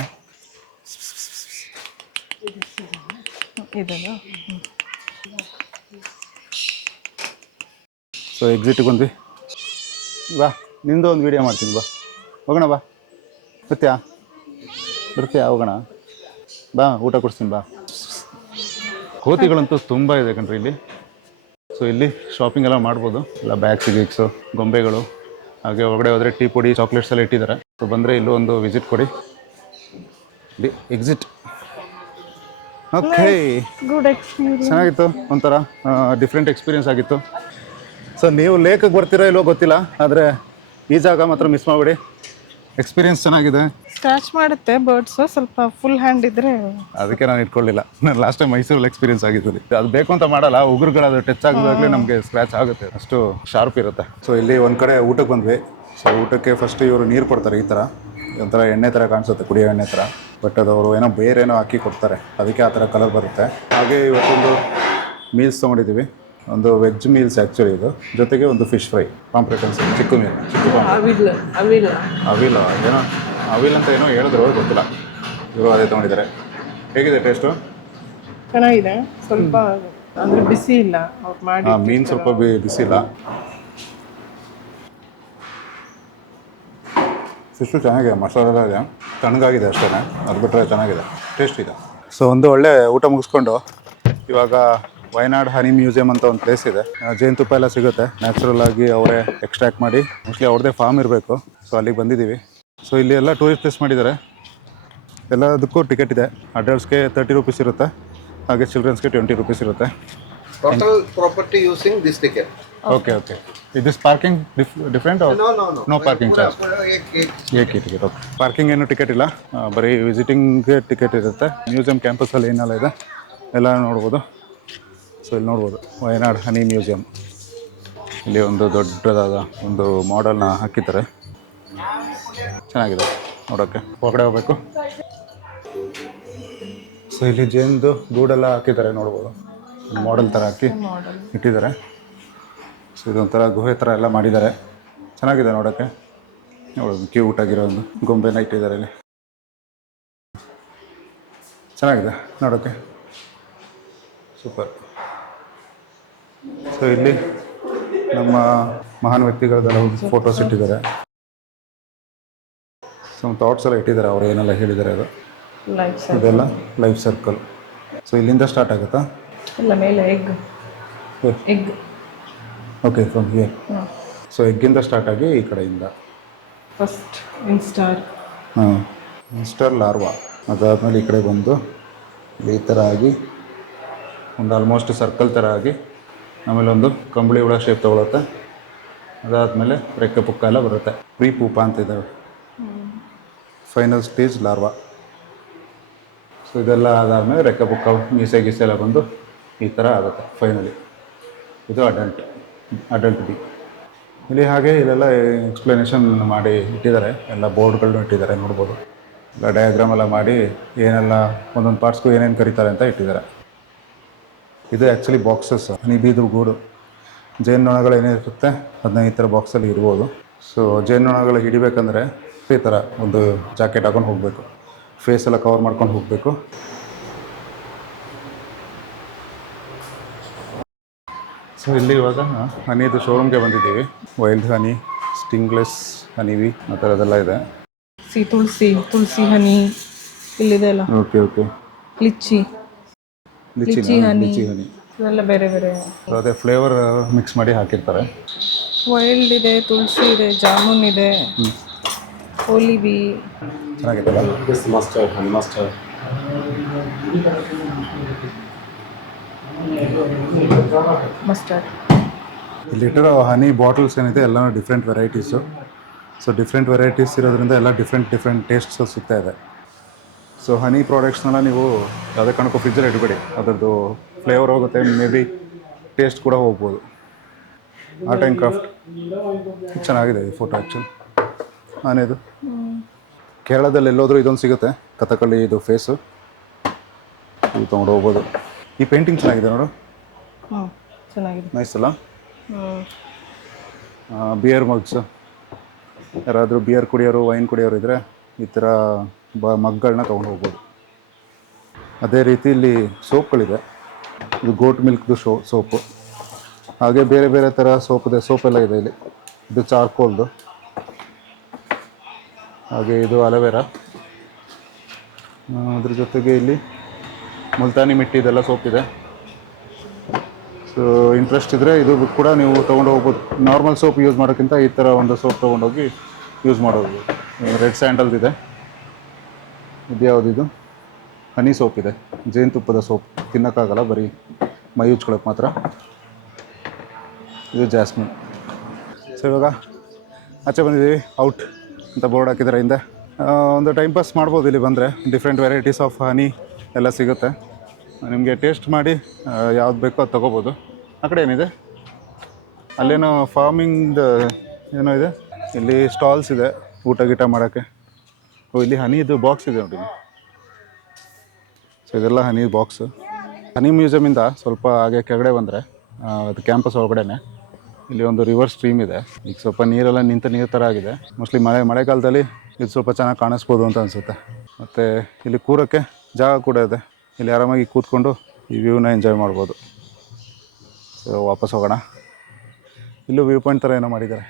ಇದಲ್ಲ. ಸೊ ಎಕ್ಸಿಟಿಗೆ ಬಂದ್ವಿ. ಬಾ, ನಿಂದು ಒಂದು ವೀಡಿಯೋ ಮಾಡ್ತೀನಿ. ಬಾ ಹೋಗೋಣ. ಬಾ, ಬರ್ತೀಯಾ ಹೋಗೋಣ. ಬಾ, ಊಟ ಕೊಡ್ತೀನಿ ಬಾ. ಕೋತಿಗಳಂತೂ ತುಂಬ ಇದೆ ಕಣ್ರಿ ಇಲ್ಲಿ. ಸೊ ಇಲ್ಲಿ ಶಾಪಿಂಗ್ ಎಲ್ಲ ಮಾಡ್ಬೋದು. ಎಲ್ಲ ಬ್ಯಾಗ್ಸ್ ಗೀಗ್ಸು, ಗೊಂಬೆಗಳು, ಹಾಗೆ ಹೊರಗಡೆ ಹೋದರೆ ಟೀ ಪುಡಿ, ಚಾಕ್ಲೇಟ್ಸ್ ಎಲ್ಲ ಇಟ್ಟಿದ್ದಾರೆ. ಸೊ ಬಂದರೆ ಇಲ್ಲೂ ಒಂದು ವಿಸಿಟ್ ಕೊಡಿ. ಇಲ್ಲಿ ಎಕ್ಸಿಟ್. Okay, good experience. ಚೆನ್ನಾಗಿತ್ತು, ಒಂಥರ ಡಿಫ್ರೆಂಟ್ ಎಕ್ಸ್ಪೀರಿಯನ್ಸ್ ಆಗಿತ್ತು. ಸೊ ನೀವು ಲೇಕಿಗೆ ಬರ್ತೀರಾ ಇಲ್ಲೋ ಗೊತ್ತಿಲ್ಲ, ಆದರೆ ಈ ಜಾಗ ಮಾತ್ರ ಮಿಸ್ ಮಾಡಿಬಿಡಿ. ಎಕ್ಸ್ಪೀರಿಯನ್ಸ್ ಚೆನ್ನಾಗಿದೆ. ಸ್ಕ್ರಾಚ್ ಮಾಡುತ್ತೆ ಬರ್ಡ್ಸ್, ಸ್ವಲ್ಪ ಫುಲ್ ಹ್ಯಾಂಡ್ ಇದ್ರೆ. ಅದಕ್ಕೆ ನಾನು ಇಟ್ಕೊಳ್ಳಿಲ್ಲ. ನಾನು ಲಾಸ್ಟ್ ಟೈಮ್ ಮೈಸೂರಲ್ಲಿ ಎಕ್ಸ್ಪೀರಿಯನ್ಸ್ ಆಗಿತ್ತು. ಅದು ಬೇಕು ಅಂತ ಮಾಡಲ್ಲ, ಉಗುರುಗಳು ಅದು ಟಚ್ ಆಗಿದಾಗಲೇ ನಮಗೆ ಸ್ಕ್ರ್ಯಾಚ್ ಆಗುತ್ತೆ, ಅಷ್ಟು ಶಾರ್ಪ್ ಇರುತ್ತೆ. ಸೊ ಇಲ್ಲಿ ಒಂದು ಕಡೆ ಊಟಕ್ಕೆ ಬಂದ್ವಿ. ಸೊ ಊಟಕ್ಕೆ ಫಸ್ಟ್ ಇವರು ನೀರು ಕೊಡ್ತಾರೆ, ಈ ಥರ ಒಂಥರ ಎಣ್ಣೆ ಥರ ಕಾಣಿಸುತ್ತೆ, ಕುಡಿಯೋ ಎಣ್ಣೆ ಥರ. ಬಟ್ ಅದು ಅವರು ಏನೋ ಬೇರೇನೋ ಹಾಕಿ ಕೊಡ್ತಾರೆ, ಅದಕ್ಕೆ ಆ ಥರ ಕಲರ್ ಬರುತ್ತೆ. ಹಾಗೆ ಇವತ್ತೊಂದು ಮೀಲ್ಸ್ ತೊಗೊಂಡಿದ್ದೀವಿ. ಒಂದು ವೆಜ್ ಮೀಲ್ಸ್ ಆ್ಯಕ್ಚುಲಿ ಇದು, ಜೊತೆಗೆ ಒಂದು ಫಿಶ್ ಫ್ರೈ, ಪಾಂಪ್ಲೆಟ್ ಅನ್ಸುತ್ತೆ, ಚಿಕ್ಕ ಮೀನು, ಅವಿಲ್ ಏನೋ ಅವಿಲ್ ಅಂತ ಏನೋ ಹೇಳಿದ್ರು, ಗೊತ್ತಿಲ್ಲ. ಇವರು ಅದೇ ತೊಗೊಂಡಿದ್ದಾರೆ. ಹೇಗಿದೆ ಟೇಸ್ಟು? ಚೆನ್ನಾಗಿದೆ. ಸ್ವಲ್ಪ ಅಂದರೆ ಬಿಸಿ ಇಲ್ಲ ಅವ್ರು ಮಾಡಿ. ಮೀನು ಸ್ವಲ್ಪ ಬಿಸಿ ಇಲ್ಲ. ಫಿಶ್ಶು ಚೆನ್ನಾಗಿದೆ, ಮಸಾಲೆ ಎಲ್ಲ ಇದೆ, ತಣ್ಣಗಾಗಿದೆ ಅಷ್ಟೇ, ಅದು ಬಿಟ್ಟರೆ ಚೆನ್ನಾಗಿದೆ, ಟೇಸ್ಟ್ ಇದೆ. ಸೊ ಒಂದು ಒಳ್ಳೆ ಊಟ ಮುಗಿಸ್ಕೊಂಡು ಇವಾಗ ವಯನಾಡ್ ಹನಿ ಮ್ಯೂಸಿಯಂ ಅಂತ ಒಂದು ಪ್ಲೇಸ್ ಇದೆ. ಜೇನುತುಪ್ಪ ಎಲ್ಲ ಸಿಗುತ್ತೆ, ನ್ಯಾಚುರಲ್ ಆಗಿ ಅವರೇ ಎಕ್ಸ್ಟ್ರಾಕ್ಟ್ ಮಾಡಿ, ಮೋಸ್ಟ್ಲಿ ಅವ್ರದ್ದೇ ಫಾರ್ಮ್ ಇರಬೇಕು. ಸೊ ಅಲ್ಲಿಗೆ ಬಂದಿದ್ದೀವಿ. ಸೊ ಇಲ್ಲಿ ಎಲ್ಲ ಟೂರಿಸ್ಟ್ ಪ್ಲೇಸ್ ಮಾಡಿದ್ದಾರೆ. ಎಲ್ಲದಕ್ಕೂ ಟಿಕೆಟ್ ಇದೆ. ಅಡಲ್ಟ್ಸ್ಗೆ 30 ರೂಪೀಸ್ ಇರುತ್ತೆ, ಹಾಗೆ ಚಿಲ್ಡ್ರನ್ಸ್ಗೆ 20 ರೂಪೀಸ್ ಇರುತ್ತೆ. Total property using this ticket. Okay. Is this parking different or? No parking charge. एक ಟಿಕೆಟ್. ಓಕೆ, ಪಾರ್ಕಿಂಗ್ ಏನು ಟಿಕೆಟ್ ಇಲ್ಲ, ಬರೀ ವಿಸಿಟಿಂಗ್ಗೆ ಟಿಕೆಟ್ ಇರುತ್ತೆ. ಮ್ಯೂಸಿಯಂ ಕ್ಯಾಂಪಸಲ್ಲಿ ಏನೆಲ್ಲ ಇದೆ ಎಲ್ಲ ನೋಡ್ಬೋದು. ಸೊ ಇಲ್ಲಿ ನೋಡ್ಬೋದು ವಯನಾಡ್ ಹನಿ ಮ್ಯೂಸಿಯಂ. ಇಲ್ಲಿ ಒಂದು ದೊಡ್ಡದಾದ ಒಂದು ಮಾಡೆಲ್ನ ಹಾಕಿದ್ದಾರೆ, ಚೆನ್ನಾಗಿದೆ ನೋಡೋಕ್ಕೆ. ಹೊರಗಡೆ ಹೋಗಬೇಕು. ಸೊ ಇಲ್ಲಿ ಜೇನ್ದು ಗೂಡೆಲ್ಲ ಹಾಕಿದ್ದಾರೆ, ನೋಡ್ಬೋದು. ಮಾಡೆಲ್ ಥರ ಹಾಕಿ ಇಟ್ಟಿದ್ದಾರೆ. ಸೊ ಇದೊಂಥರ ಗುಹೆ ಥರ ಎಲ್ಲ ಮಾಡಿದ್ದಾರೆ, ಚೆನ್ನಾಗಿದೆ ನೋಡೋಕ್ಕೆ. ನೋಡೋದು ಕ್ಯೂಟ್ ಆಗಿರೋ ಒಂದು ಗೊಂಬೆನ ಇಟ್ಟಿದ್ದಾರೆ ಇಲ್ಲಿ, ಚೆನ್ನಾಗಿದೆ ನೋಡೋಕ್ಕೆ, ಸೂಪರ್. ಸೊ ಇಲ್ಲಿ ನಮ್ಮ ಮಹಾನ್ ವ್ಯಕ್ತಿಗಳದೆಲ್ಲ ಫೋಟೋಸ್ ಇಟ್ಟಿದ್ದಾರೆ. ಸಮ್ ಥಾಟ್ಸ್ ಎಲ್ಲ ಇಟ್ಟಿದ್ದಾರೆ, ಅವರು ಏನೆಲ್ಲ ಹೇಳಿದ್ದಾರೆ ಅದು. ಇದೆಲ್ಲ ಲೈಫ್ ಸರ್ಕಲ್. ಸೊ ಇಲ್ಲಿಂದ ಸ್ಟಾರ್ಟ್ ಆಗುತ್ತಾ? ಇಲ್ಲ, ಮೇಲೆ egg. Okay, from here. So ಎಗ್ಗಿಂದ ಸ್ಟಾರ್ಟ್ ಆಗಿ ಈ ಕಡೆಯಿಂದ ಫಸ್ಟ್ ಇನ್ಸ್ಟಾರ್. Instar larva. ಅದಾದಮೇಲೆ ಈ ಕಡೆ ಬಂದು ಈ ಥರ ಆಗಿ ಒಂದು ಆಲ್ಮೋಸ್ಟ್ ಸರ್ಕಲ್ ಥರ ಆಗಿ, ಆಮೇಲೆ ಒಂದು ಕಂಬಳಿ ಹುಳ ಶೇಪ್ ತೊಗೊಳುತ್ತೆ. ಅದಾದಮೇಲೆ ರೆಕ್ಕೆ ಪುಕ್ಕ ಎಲ್ಲ ಬರುತ್ತೆ. ಪ್ರೀ ಪೂಪ ಅಂತ ಇದ್ದಾವೆ. Final stage larva. ಸೊ ಇದೆಲ್ಲ ಆದಾದಮೇಲೆ ರೆಕ್ಕೆ ಪುಕ್ಕ, ಮೀಸೆ ಗೀಸೆ ಎಲ್ಲ ಬಂದು ಈ ಥರ ಆಗುತ್ತೆ ಫೈನಲಿ. ಇದು ಅಡಲ್ಟ್ ಡಿ. ಇಲ್ಲಿ ಹಾಗೆ ಇಲ್ಲೆಲ್ಲ ಎಕ್ಸ್ಪ್ಲನೇಷನ್ ಮಾಡಿ ಇಟ್ಟಿದ್ದಾರೆ, ಎಲ್ಲ ಬೋರ್ಡ್ಗಳನ್ನೂ ಇಟ್ಟಿದ್ದಾರೆ, ನೋಡ್ಬೋದು. ಎಲ್ಲ ಡಯಾಗ್ರಾಮ್ ಎಲ್ಲ ಮಾಡಿ ಏನೆಲ್ಲ ಒಂದೊಂದು ಪಾರ್ಟ್ಸ್ಗೂ ಏನೇನು ಕರೀತಾರೆ ಅಂತ ಇಟ್ಟಿದ್ದಾರೆ. ಇದು ಆ್ಯಕ್ಚುಲಿ ಬಾಕ್ಸಸ್, ಹನಿ ಬೀದು ಗೂಡು. ಜೇನುನೊಣಗಳು ಏನಿರುತ್ತೆ ಅದನ್ನ ಈ ಥರ ಬಾಕ್ಸಲ್ಲಿ ಇರ್ಬೋದು. ಸೊ ಜೇನುನೊಣಗಳು ಹಿಡಿಬೇಕಂದ್ರೆ ಈ ಥರ ಒಂದು ಜಾಕೆಟ್ ಹಾಕೊಂಡು ಹೋಗಬೇಕು, ಫೇಸ್ ಎಲ್ಲ ಕವರ್ ಮಾಡ್ಕೊಂಡು ಹೋಗಬೇಕು. ಸೊ ಇಲ್ಲಿ ಇವಾಗ ಹನಿದು ಶೋರೂಮ್ಗೆ ಬಂದಿದ್ದೀವಿ. ವೈಲ್ಡ್ ಹನಿ, ಸ್ಟಿಂಗ್ಲೆಸ್ ಹನಿವಿ ಆ ಥರದ್ದೆಲ್ಲ ಇದೆ. ತುಳಸಿ ಹನಿ, ಇಲ್ಲಿದೆ ಅಲ್ಲ ಓಕೆ ಓಕೆ. ಲಿಚ್ಚಿ ಲಿಚ್ಚಿ ಹನಿ. ಇವೆಲ್ಲ ಬೇರೆ ಬೇರೆ. ಅದೇ ಫ್ಲೇವರ್ ಮಿಕ್ಸ್ ಮಾಡಿ ಹಾಕಿರ್ತಾರೆ. ವೈಲ್ಡ್ ಇದೆ, ತುಳಸಿ ಇದೆ, ಜಾಮೂನ್ ಇದೆ, ಓಲಿವಿ. ಚೆನ್ನಾಗಿತ್ತಲ್ಲ. This mustard, honey mustard. Mustard. ಇಲ್ಲಿಟ್ಟಿರೋ ಹನಿ ಬಾಟಲ್ಸ್ ಏನಿದೆ ಎಲ್ಲ different varieties. So different varieties ಇರೋದ್ರಿಂದ ಎಲ್ಲ ಡಿಫ್ರೆಂಟ್ ಟೇಸ್ಟ್ಸ್ ಸಿಗ್ತಾ ಇದೆ. ಸೊ ಹನಿ ಪ್ರಾಡಕ್ಟ್ಸ್ನೆಲ್ಲ ನೀವು ಯಾವುದೇ ಕಾರಣಕ್ಕೂ ಫ್ರಿಜ್ಜಲ್ಲಿ ಇಡಬೇಡಿ, ಅದರದ್ದು ಫ್ಲೇವರ್ ಹೋಗುತ್ತೆ, ಮೇ ಬಿ ಟೇಸ್ಟ್ ಕೂಡ ಹೋಗ್ಬೋದು. ಆರ್ಟ್ ಆ್ಯಂಡ್ ಕ್ರಾಫ್ಟ್ ಚೆನ್ನಾಗಿದೆ ಈ ಫೋಟೋ ಆ್ಯಕ್ಚುಲಿ. ಆನೆದು ಕೇರಳದಲ್ಲಿ ಎಲ್ಲೋದ್ರೂ ಇದೊಂದು ಸಿಗುತ್ತೆ, ಕಥಕಳಿ ಇದು ಫೇಸು, ಇದು ತೊಗೊಂಡು ಹೋಗ್ಬೋದು. ಈ ಪೇಂಟಿಂಗ್ ಚೆನ್ನಾಗಿದೆ ನೋಡು, ಚೆನ್ನಾಗಿದೆ. ನೈಸ್ ಅಲ್ಲ. ಬಿಯರ್ ಮಗ್ಸ್, ಯಾರಾದರೂ ಬಿಯರ್ ಕುಡಿಯೋರು, ವೈನ್ ಕುಡಿಯೋರು ಇದ್ದರೆ ಈ ಥರ ಮಗ್ಗಳನ್ನ ತೊಗೊಂಡು ಹೋಗ್ಬೋದು. ಅದೇ ರೀತಿ ಇಲ್ಲಿ ಸೋಪ್ಗಳಿದೆ, ಇದು ಗೋಟ್ ಮಿಲ್ಕ್ದು ಸೋಪು. ಹಾಗೆ ಬೇರೆ ಬೇರೆ ಥರ ಸೋಪೆಲ್ಲ ಇದೆ ಇಲ್ಲಿ. ಇದು ಚಾರ್ಕೋಲ್ದು, ಹಾಗೆ ಇದು ಅಲೋವೆರಾ. ಅದ್ರ ಜೊತೆಗೆ ಇಲ್ಲಿ ಮುಲ್ತಾನಿ ಮಿಟ್ಟಿ ಇದೆಲ್ಲ ಸೋಪ್ ಇದೆ. ಸೊ ಇಂಟ್ರೆಸ್ಟ್ ಇದ್ದರೆ ಇದು ಕೂಡ ನೀವು ತೊಗೊಂಡು ಹೋಗ್ಬೋದು. ನಾರ್ಮಲ್ ಸೋಪ್ ಯೂಸ್ ಮಾಡೋಕ್ಕಿಂತ ಈ ಥರ ಒಂದು ಸೋಪ್ ತೊಗೊಂಡೋಗಿ ಯೂಸ್ ಮಾಡೋದು. ರೆಡ್ ಸ್ಯಾಂಡಲ್ದಿದೆ. ಇದು ಯಾವುದಿದು ಹನಿ ಸೋಪ್ ಇದೆ, ಜೇನುತುಪ್ಪದ ಸೋಪ್, ತಿನ್ನೋಕ್ಕಾಗಲ್ಲ, ಬರೀ ಮೈ ಉಜ್ಕೊಳ್ಳೋಕೆ ಮಾತ್ರ. ಇದು ಜಾಸ್ಮಿನ್. ಸೊ ಇವಾಗ ಆಚೆ ಬಂದಿದ್ದೀವಿ, ಔಟ್ ಅಂತ ಬೋರ್ಡ್ ಹಾಕಿದ್ದಾರೆ ಹಿಂದೆ. ಒಂದು ಟೈಮ್ ಪಾಸ್ ಮಾಡ್ಬೋದು ಇಲ್ಲಿ ಬಂದರೆ. ಡಿಫ್ರೆಂಟ್ ವೆರೈಟೀಸ್ ಆಫ್ ಹನಿ ಎಲ್ಲ ಸಿಗುತ್ತೆ, ನಿಮಗೆ ಟೇಸ್ಟ್ ಮಾಡಿ ಯಾವ್ದು ಬೇಕೋ ಅದು ತೊಗೋಬೋದು. ಆ ಕಡೆ ಏನಿದೆ, ಅಲ್ಲೇನೋ ಫಾರ್ಮಿಂಗ್ದು ಏನೋ ಇದೆ. ಇಲ್ಲಿ ಸ್ಟಾಲ್ಸ್ ಇದೆ ಊಟ ಗೀಟ ಮಾಡೋಕ್ಕೆ. ಇಲ್ಲಿ ಹನಿದು ಬಾಕ್ಸ್ ಇದೆ ನೋಡಿ. ಸೊ ಇದೆಲ್ಲ ಹನಿ ಬಾಕ್ಸು. ಹನಿ ಮ್ಯೂಸಿಯಮಿಂದ ಸ್ವಲ್ಪ ಹಾಗೆ ಕೆಳಗಡೆ ಬಂದರೆ ಅದು ಕ್ಯಾಂಪಸ್ ಒಳಗಡೆನೆ ಇಲ್ಲಿ ಒಂದು ರಿವರ್ ಸ್ಟ್ರೀಮ್ ಇದೆ. ಈಗ ಸ್ವಲ್ಪ ನೀರೆಲ್ಲ ನಿಂತ ನೀರು ಥರ ಆಗಿದೆ. ಮೋಸ್ಟ್ಲಿ ಮಳೆಗಾಲದಲ್ಲಿ ಇದು ಸ್ವಲ್ಪ ಚೆನ್ನಾಗಿ ಕಾಣಿಸ್ಬೋದು ಅಂತ ಅನಿಸುತ್ತೆ. ಮತ್ತು ಇಲ್ಲಿ ಕೂರೋಕ್ಕೆ ಜಾಗ ಕೂಡ ಇದೆ, ಇಲ್ಲಿ ಆರಾಮಾಗಿ ಕೂತ್ಕೊಂಡು ಈ ವ್ಯೂನ ಎಂಜಾಯ್ ಮಾಡ್ಬೋದು. ಸೊ ವಾಪಸ್ ಹೋಗೋಣ. ಇಲ್ಲೂ ವ್ಯೂ ಪಾಯಿಂಟ್ ಥರ ಏನೋ ಮಾಡಿದ್ದಾರೆ.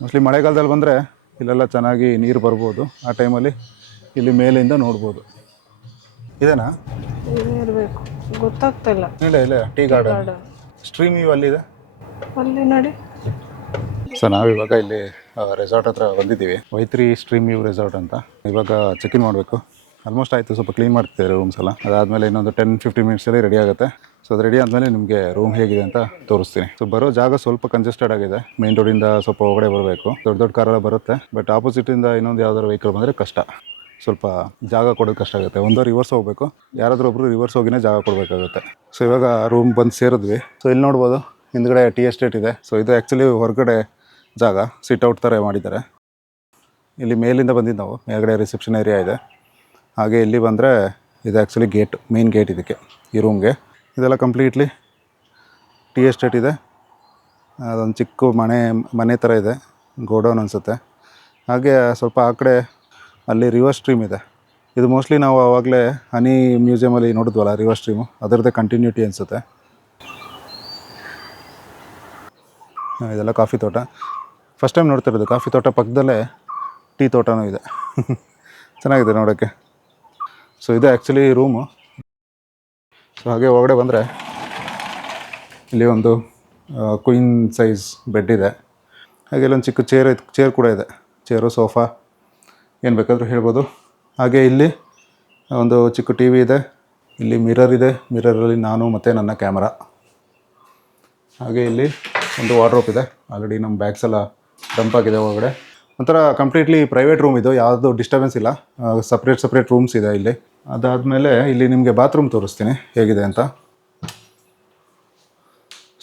ಮೋಸ್ಟ್ಲಿ ಮಳೆಗಾಲದಲ್ಲಿ ಬಂದರೆ ಇಲ್ಲೆಲ್ಲ ಚೆನ್ನಾಗಿ ನೀರು ಬರ್ಬೋದು. ಆ ಟೈಮಲ್ಲಿ ಇಲ್ಲಿ ಮೇಲಿಂದ ನೋಡ್ಬೋದು. ಇದೇನಾ? ಇರಬೇಕು, ಗೊತ್ತಾಗ್ತಾ ಇಲ್ಲ. ಇಲ್ಲ ಟೀ ಗಾರ್ಡನ್ ಸ್ಟ್ರೀಮ್ ವ್ಯೂ ಅಲ್ಲಿದೆ, ಅಲ್ಲಿ ನೋಡಿ. ಸೊ ನಾವಿವಾಗ ಇಲ್ಲಿ ರೆಸಾರ್ಟ್ ಹತ್ರ ಬಂದಿದ್ದೀವಿ, ವೈತ್ರಿ ಸ್ಟ್ರೀಮ್ ವ್ಯೂ ರೆಸಾರ್ಟ್ ಅಂತ. ಇವಾಗ ಚೆಕ್ ಇನ್ ಮಾಡಬೇಕು. ಆಲ್ಮೋಸ್ಟ್ ಆಯಿತು, ಸ್ವಲ್ಪ ಕ್ಲೀನ್ ಮಾಡ್ತಿದ್ದಾರೆ ರೂಮ್ಸ್ ಎಲ್ಲ. ಅದಾದಮೇಲೆ ಇನ್ನೊಂದು 10-15 ಮಿನಿಟ್ಸಲ್ಲಿ ರೆಡಿ ಆಗುತ್ತೆ. ಸೊ ಅದು ರೆಡಿ ಆದಮೇಲೆ ನಿಮಗೆ ರೂಮ್ ಹೇಗಿದೆ ಅಂತ ತೋರಿಸ್ತೀನಿ. ಸೊ ಬರೋ ಜಾಗ ಸ್ವಲ್ಪ ಕಂಜೆಸ್ಟೆಡ್ ಆಗಿದೆ, ಮೇನ್ ರೋಡಿಂದ ಸ್ವಲ್ಪ ಹೊರಗಡೆ ಬರಬೇಕು. ದೊಡ್ಡ ಕಾರೆಲ್ಲ ಬರುತ್ತೆ, ಬಟ್ ಆಪೋಸಿಟಿಂದ ಇನ್ನೊಂದು ಯಾವ್ದಾದ್ರು ವೆಹಿಕಲ್ ಬಂದರೆ ಕಷ್ಟ, ಸ್ವಲ್ಪ ಜಾಗ ಕೊಡೋದು ಕಷ್ಟ ಆಗುತ್ತೆ. ಒಂದು ರಿವರ್ಸ್ ಹೋಗಬೇಕು, ಯಾರಾದರೂ ಒಬ್ಬರು ರಿವರ್ಸ್ ಹೋಗಿನೇ ಜಾಗ ಕೊಡಬೇಕಾಗುತ್ತೆ. ಸೊ ಇವಾಗ ರೂಮ್ ಬಂದು ಸೇರಿದ್ವಿ. ಸೊ ಇಲ್ಲಿ ನೋಡ್ಬೋದು ಹಿಂದ್ಗಡೆ ಟೀ ಎಸ್ಟೇಟ್ ಇದೆ. ಸೊ ಇದು ಆ್ಯಕ್ಚುಲಿ ಹೊರಗಡೆ ಜಾಗ, ಸಿಟ್ಔಟ್ ಥರ ಮಾಡಿದ್ದಾರೆ. ಇಲ್ಲಿ ಮೇಲಿಂದ ಬಂದಿದ್ದು ನಾವು, ಮೇಲ್ಗಡೆ ರಿಸೆಪ್ಷನ್ ಏರಿಯಾ ಇದೆ. ಹಾಗೆ ಇಲ್ಲಿ ಬಂದರೆ ಇದು ಆ್ಯಕ್ಚುಲಿ ಗೇಟ್, ಮೇನ್ ಗೇಟ್ ಇದಕ್ಕೆ, ಈ ರೂಮ್ಗೆ. ಇದೆಲ್ಲ ಕಂಪ್ಲೀಟ್ಲಿ ಟೀ ಎಸ್ಟೇಟ್ ಇದೆ. ಅದೊಂದು ಚಿಕ್ಕ ಮನೆ ಥರ ಇದೆ, ಗೋಡೌನ್ ಅನಿಸುತ್ತೆ. ಹಾಗೆ ಸ್ವಲ್ಪ ಆ ಕಡೆ ಅಲ್ಲಿ ರಿವರ್ ಸ್ಟ್ರೀಮ್ ಇದೆ. ಇದು ಮೋಸ್ಟ್ಲಿ ನಾವು ಆವಾಗಲೇ ಹನಿ ಮ್ಯೂಸಿಯಮಲ್ಲಿ ನೋಡಿದ್ವಲ್ಲ ರಿವರ್ ಸ್ಟ್ರೀಮು, ಅದರದ್ದೇ ಕಂಟಿನ್ಯೂಟಿ ಅನಿಸುತ್ತೆ. ಇದೆಲ್ಲ ಕಾಫಿ ತೋಟ, ಫಸ್ಟ್ ಟೈಮ್ ನೋಡ್ತಿರೋದು. ಕಾಫಿ ತೋಟ ಪಕ್ಕದಲ್ಲೇ ಟೀ ತೋಟನೂ ಇದೆ. ಚೆನ್ನಾಗಿದೆ ನೋಡೋಕ್ಕೆ. ಸೊ ಇದು ಆ್ಯಕ್ಚುಲಿ ರೂಮು. ಸೊ ಹಾಗೆ ಒಳಗಡೆ ಬಂದರೆ ಇಲ್ಲಿ ಒಂದು ಕ್ವೀನ್ ಸೈಜ್ ಬೆಡ್ ಇದೆ. ಹಾಗೆ ಇಲ್ಲೊಂದು ಚಿಕ್ಕ ಚೇರ್ ಕೂಡ ಇದೆ, ಚೇರು ಸೋಫಾ ಏನು ಬೇಕಾದರೂ ಹೇಳ್ಬೋದು. ಹಾಗೆ ಇಲ್ಲಿ ಒಂದು ಚಿಕ್ಕ ಟಿ ವಿ ಇದೆ, ಇಲ್ಲಿ ಮಿರರ್ ಇದೆ, ಮಿರರಲ್ಲಿ ನಾನು ಮತ್ತು ನನ್ನ ಕ್ಯಾಮರಾ. ಹಾಗೆ ಇಲ್ಲಿ ಒಂದು ವಾರ್ಡ್ರೋಬ್ ಇದೆ, ಆಲ್ರೆಡಿ ನಮ್ಮ ಬ್ಯಾಗ್ಸ್ ಎಲ್ಲ ಡಂಪ್ ಆಗಿದೆ ಒಳಗಡೆ. ಒಂಥರ ಕಂಪ್ಲೀಟ್ಲಿ ಪ್ರೈವೇಟ್ ರೂಮ್ ಇದು, ಯಾವುದೂ ಡಿಸ್ಟರ್ಬೆನ್ಸ್ ಇಲ್ಲ. ಸಪ್ರೇಟ್ ರೂಮ್ಸ್ ಇದೆ ಇಲ್ಲಿ. ಅದಾದಮೇಲೆ ಇಲ್ಲಿ ನಿಮಗೆ ಬಾತ್ರೂಮ್ ತೋರಿಸ್ತೀನಿ ಹೇಗಿದೆ ಅಂತ.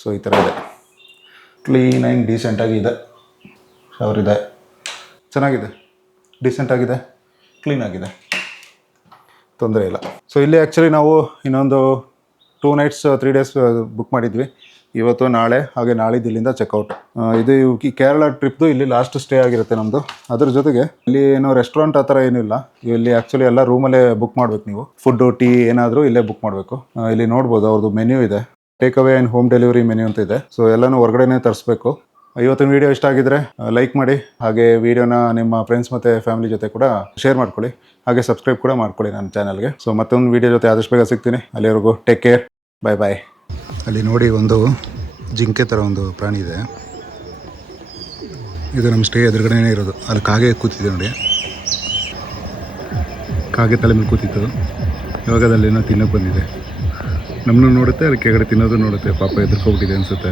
ಸೊ ಈ ಥರ ಇದೆ, ಕ್ಲೀನ್ ಆ್ಯಂಡ್ ಡೀಸೆಂಟಾಗಿ ಇದೆ. ಶವರ್ ಇದೆ, ಚೆನ್ನಾಗಿದೆ, ಡೀಸೆಂಟಾಗಿದೆ, ಕ್ಲೀನಾಗಿದೆ, ತೊಂದರೆ ಇಲ್ಲ. ಸೊ ಇಲ್ಲಿ ಆ್ಯಕ್ಚುಲಿ ನಾವು ಇನ್ನೊಂದು 2 nights 3 days ಬುಕ್ ಮಾಡಿದ್ವಿ. ಇವತ್ತು ನಾಳೆ ಹಾಗೆ ನಾಳಿದ್ದು ಇಲ್ಲಿಂದ ಚೆಕ್ಔಟ್. ಇದು ಈ ಕೇರಳ ಟ್ರಿಪ್ದು ಇಲ್ಲಿ ಲಾಸ್ಟ್ ಸ್ಟೇ ಆಗಿರುತ್ತೆ ನಮ್ಮದು. ಅದ್ರ ಜೊತೆಗೆ ಇಲ್ಲಿ ಏನೋ ರೆಸ್ಟೋರೆಂಟ್ ಆ ಥರ ಏನಿಲ್ಲ. ಇಲ್ಲಿ ಆ್ಯಕ್ಚುಲಿ ಎಲ್ಲ ರೂಮಲ್ಲೇ ಬುಕ್ ಮಾಡಬೇಕು ನೀವು. ಫುಡ್ಡು ಟೀ ಏನಾದರೂ ಇಲ್ಲೇ ಬುಕ್ ಮಾಡಬೇಕು. ಇಲ್ಲಿ ನೋಡ್ಬೋದು ಅವ್ರದ್ದು ಮೆನ್ಯೂ ಇದೆ, take away and home delivery menu ಅಂತ ಇದೆ. ಸೊ ಎಲ್ಲನೂ ಹೊರಗಡೆನೇ ತರಿಸ್ಬೇಕು. ಇವತ್ತಿನ ವಿಡಿಯೋ ಇಷ್ಟ ಆಗಿದ್ರೆ ಲೈಕ್ ಮಾಡಿ, ಹಾಗೆ ವಿಡಿಯೋನ ನಿಮ್ಮ ಫ್ರೆಂಡ್ಸ್ ಮತ್ತು ಫ್ಯಾಮಿಲಿ ಜೊತೆ ಕೂಡ ಶೇರ್ ಮಾಡ್ಕೊಳ್ಳಿ, ಹಾಗೆ ಸಬ್ಸ್ಕ್ರೈಬ್ ಕೂಡ ಮಾಡ್ಕೊಳ್ಳಿ ನನ್ನ ಚಾನಲ್ಗೆ. ಸೊ ಮತ್ತೊಂದು ವಿಡಿಯೋ ಜೊತೆ ಆದಷ್ಟು ಬೇಗ ಸಿಗ್ತೀನಿ. ಅಲ್ಲಿವರೆಗೂ ಟೇಕ್ ಕೇರ್, ಬಾಯ್ ಬಾಯ್. ಅಲ್ಲಿ ನೋಡಿ ಒಂದು ಜಿಂಕೆ ಥರ ಒಂದು ಪ್ರಾಣಿ ಇದೆ. ಇದು ನಮ್ಮ ಸ್ಟೇ ಎದುರುಗಡೆನೇ ಇರೋದು. ಅಲ್ಲಿ ಕಾಗೆ ಕೂತಿದೆ ನೋಡಿ, ಕಾಗೆ ತಲೆ ಮೇಲೆ ಕೂತಿತ್ತು. ಇವಾಗ ಅದೇನೋ ತಿನ್ನೋಕೆ ಬಂದಿದೆ. ನಮ್ಮನ್ನು ನೋಡುತ್ತೆ, ಅದಕ್ಕೆ ಕೆಳಗಡೆ ತಿನ್ನೋದು ನೋಡುತ್ತೆ. ಪಾಪ ಎದುರ್ಕೊಬಿಟ್ಟಿದೆ ಅನಿಸುತ್ತೆ.